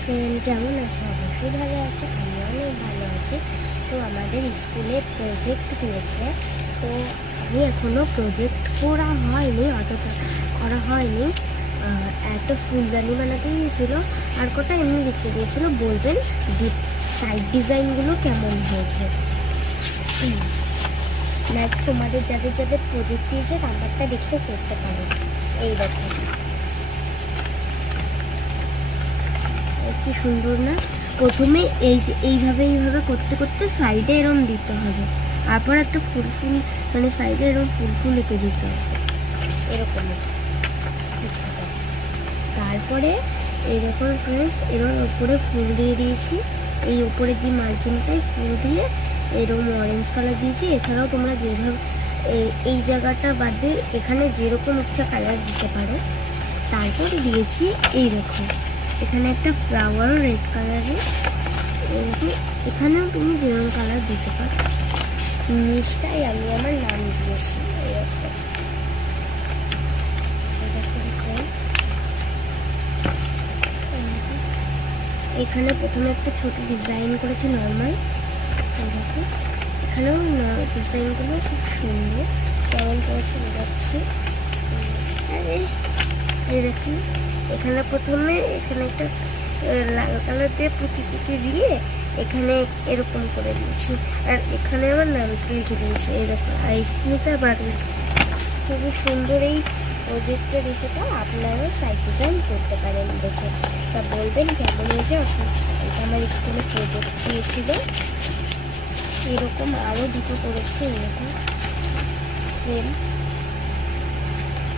Friend, কেমন আছো? অবশ্যই ভালো আছে, আমি অনেক ভালো আছি। তো আমাদের স্কুলে প্রজেক্ট দিয়েছে, তো আমি এখনও প্রজেক্ট করা হয়নি। একটা ফুলদানি বানাতে দিয়েছিল, আর কটা এমনি লিখতে দিয়েছিল। বলবেন সাইড ডিজাইনগুলো কেমন হয়েছে। তোমাদের যাদের যাদের প্রজেক্ট দিয়েছে নাম্বারটা দেখে করতে পারো। এই দেখো কি সুন্দর না? প্রথমে এইভাবে করতে করতে সাইডে এরম দিতে হবে, তারপর একটা ফুল মানে সাইডে এরম ফুল এঁকে দিতে হবে এরকম। তারপরে এরকম ফ্রেন্ডস এরম ওপরে ফুল দিয়ে দিয়েছি, এই ওপরে যে মার্জিনটায় ফুল দিয়ে এরকম অরেঞ্জ কালার দিয়েছি। এছাড়াও তোমরা যেভাবে এই জায়গাটা বাদে এখানে যেরকম ইচ্ছা কালার দিতে পারো। তারপর দিয়েছি এইরকম, এখানে একটা ফ্লাওয়ার রেড কালারের, এখানেও তুমি যেরকম কালার দিতে পারো। নিচটাই আমি আমার নাম দিয়েছি এরকম। এখানে প্রথমে একটা ছোট ডিজাইন করেছি নর্মাল, দেখো এখানেও ডিজাইনগুলো খুব সুন্দর কেমন করেছে বোঝাচ্ছি। দেখুন এখানে প্রথমে এখানে একটা লাল কালার দিয়ে পুঁতি দিয়ে এখানে এরকম করে দিয়েছি, আর এখানে আমার নামটা লিখে দিয়েছি এরকম। আর এখানে বাড়ি খুবই সুন্দর। এই প্রজেক্টের বিষয়টা আপনারাও সাইড ডিজাইন করতে পারেন দেখে, তা বলবেন কেমন হয়েছে। এটা আমার স্কুলে প্রজেক্ট দিয়েছিল, এরকম আরও দুটো করেছি এরকম সেম।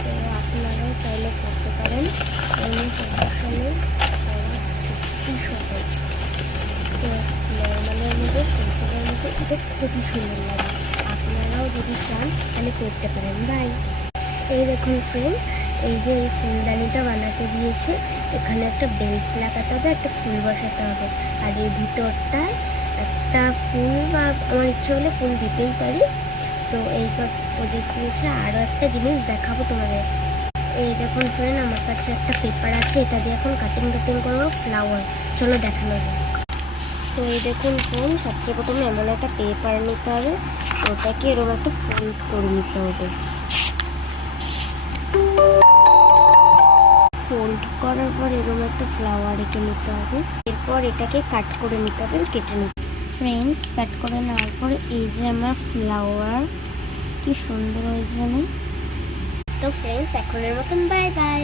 তো আপনারাও চাইলে করতে পারেন, কোনো সমস্যা নেই, খুবই সহজ। তো নর্মালের মধ্যে সিম্পলের মধ্যে এটা খুবই সুন্দর লাগে। আপনারাও যদি চান তাহলে করতে পারেন। বাই। এই দেখুন ফ্রেন্ড, এই যে এই ফুলদানিটা বানাতে দিয়েছে, এখানে একটা বেল্ট লাগাতে হবে, একটা ফুল বসাতে হবে, আর এর ভিতরটায় একটা ফুল বা আমার ইচ্ছে হলে ফুল দিতেই পারি। তো এই প্রজেক্ট দিয়েছে। আরও একটা জিনিস দেখাবো তোমাদের। এই দেখুন ফ্রেন্ড, আমার কাছে একটা পেপার আছে, এটা দিয়ে এখন কাটিং করবো ফ্লাওয়ার। চলো দেখানো যাক। তো এই দেখুন ফ্রেন্ড, সবচেয়ে প্রথমে এমন একটা পেপার নিতে হবে, ওটাকে এরকম একটা ফোল্ড করে নিতে হবে। ফোল্ড করার পর এরকম একটা ফ্লাওয়ার এঁকে নিতে হবে। এরপর এটাকে কাট করে নিতে হবে, কেটে নিতে। ফ্রেন্ডস, কাট করে নেওয়ার পর এই যে আমার ফ্লাওয়ার কি সুন্দর হয়েছে। তো ফ্রেন্ডস, এখনের মতন বাই বাই।